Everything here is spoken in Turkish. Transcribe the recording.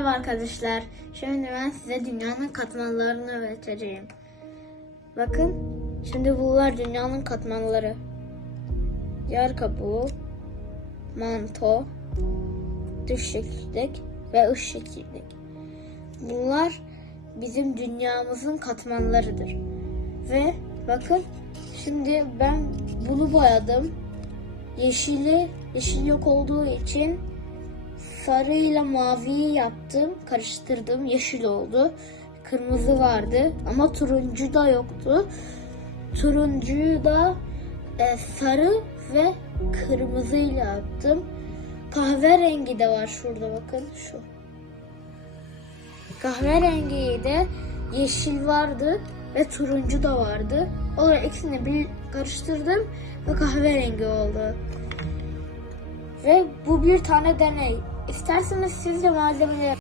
Merhaba arkadaşlar. Şimdi ben size dünyanın katmanlarını öğreteceğim. Bakın. Şimdi bunlar dünyanın katmanları. Yer kabuğu, manto, dış çekirdek ve ış çekirdek. Bunlar bizim dünyamızın katmanlarıdır. Ve bakın şimdi ben bunu boyadım. Yeşili, yeşil yok olduğu için sarıyla maviyi yaptım, karıştırdım, yeşil oldu. Kırmızı vardı ama turuncu da yoktu. Turuncuyu da e, sarı ve kırmızıyla yaptım. Kahverengi de var şurada bakın şu. Kahverengiyi de yeşil vardı ve turuncu da vardı. Olarak ikisini bir karıştırdım ve kahverengi oldu. Ve bu bir tane deney. İsterseniz siz de malzemeleri